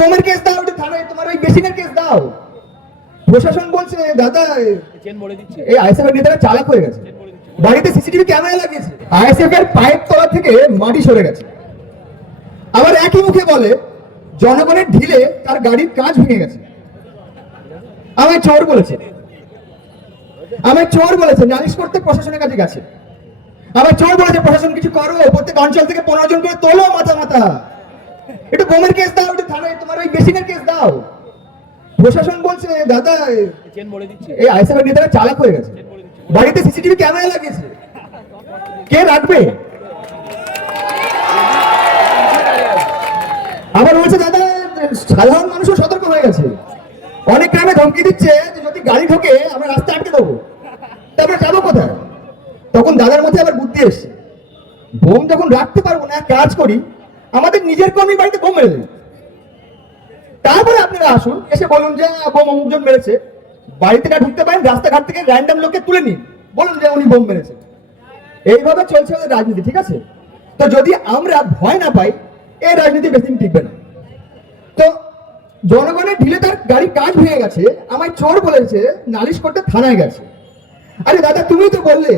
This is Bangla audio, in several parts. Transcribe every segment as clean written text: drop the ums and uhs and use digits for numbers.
বোমের কেস দাও, একটু থানায় তোমার ওই বেসিনের কেস দাও। প্রশাসন বলছে দাদা এই আইএসএফ এর নেতারা চালাক হয়ে গেছে, বাড়িতে সিসিটিভি ক্যামেরা লাগিয়েছে, আইএসএফ এর পাইপ তলা থেকে মাটি সরে গেছে। আবার একই মুখে বলে জনগণের ঢিলে তার গাড়ির কাঁচ ভেঙে গেছে। আমায় চোর বলেছে, নালিশ করতে প্রশাসনের কাছে গেছে। আবার চোর বলেছে প্রশাসন কিছু করো, প্রত্যেক অঞ্চল থেকে 15 জন করে তোলো মাথা মাথা, একটু বোমের কেস দাও, একটু থানায় তোমার ওই বেসিনের কেস দাও। প্রশাসন বলছে দাদা এই আইএসএফ এর নেতারা চালাক হয়ে গেছে, বাড়িতে সিসিটিভি ক্যামেরা লাগিয়েছে, কে রাখবে? আবার বলছে দাদা সাধারণ মানুষও সতর্ক হয়ে গেছে, অনেক গ্রামে ধমকি দিচ্ছে যে যদি গাড়ি ঢোকে আমরা রাস্তা আটকে দেবো, তারপরে যাবো কোথায়? তখন দাদার মধ্যে আবার বুদ্ধি এসছে, বোম যখন রাখতে পারবো না, কাজ করি আমাদের নিজের কর্মী বাড়িতে বোম মেরে দিই, তারপরে আপনারা আসুন এসে বলুন যে বোম অমুকজন মেরেছে, বাড়িতে না ঢুকতে পারেন রাস্তাঘাট থেকে র্যান্ডম লোককে তুলে নিন, বলুন যে উনি বোম মেরেছে। এইভাবে চলছে ওদের রাজনীতি, ঠিক আছে? তো যদি আমরা ভয় না পাই এই রাজনীতি বেশি দিন টিকবে না। তো জনগণের ঢিলে তার গাড়ির কাজ ভেঙে গেছে, আমায় চোর বলেছে, নালিশ করতে থানায় গেছে। আরে দাদা তুমি তো বললে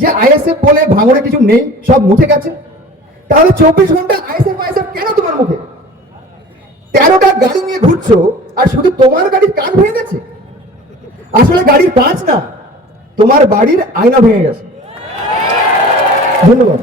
যে আইএসএফ বলে ভাঙড়ে কিছু নেই, সব মুছে গেছে, তাহলে 24 ঘন্টা আইএসএফ কেন তোমার মুখে? 13টা গাড়ি নিয়ে ঘুরছো আর শুধু তোমার গাড়ির কাঁচ ভেঙে গেছে। আসলে গাড়ির কাঁচ না, তোমার বাড়ির আয়না ভেঙে গেছে। ধন্যবাদ।